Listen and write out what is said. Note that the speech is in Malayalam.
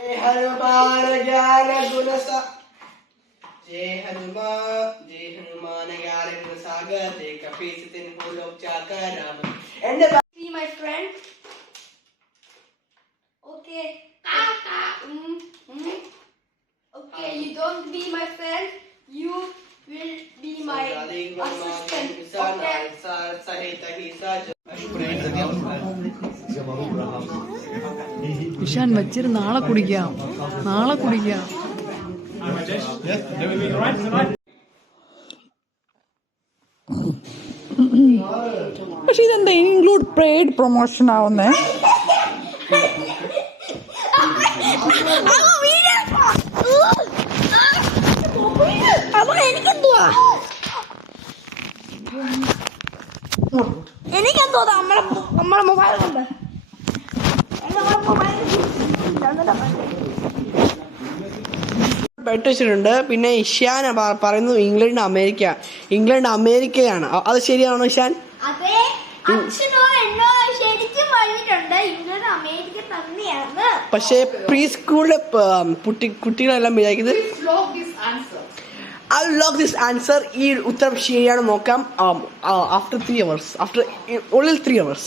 जय हनुमान ज्ञान गुण सागर जय कपीस तिन्हु लोक चाकर Ram and be my friend. Okay. Okay, you don't be my friend. You will be my assistant. Ishan വച്ചിട്ട് നാളെ കുടിക്കാം. പക്ഷെ ഇതെന്താ ഇൻക്ലൂഡ് പെയ്ഡ് പ്രൊമോഷൻ ആവുന്നേ? എനിക്കെന്തോ നമ്മളെ മൊബൈൽ കൊണ്ട് ബെറ്റ് വെച്ചിട്ടുണ്ട്. പിന്നെ ഇഷാൻ പറയുന്നു ഇംഗ്ലണ്ട് അമേരിക്കയാണ്. അത് ശരിയാണോ ഇഷാൻ? അതെ, അച്ഛനോ എന്നോ ശരിക്കും പറഞ്ഞിട്ടുണ്ട് ഇംഗ്ലണ്ട് അമേരിക്ക തന്നെയാണ്. പക്ഷേ പ്രീ സ്കൂളിലെ കുട്ടികളെല്ലാം വിചാരിക്കുന്നത് I'll lock this answer. ഈ ഉത്തരം ശരിയാണ് നോക്കാം. After 3 hours. Only 3 hours.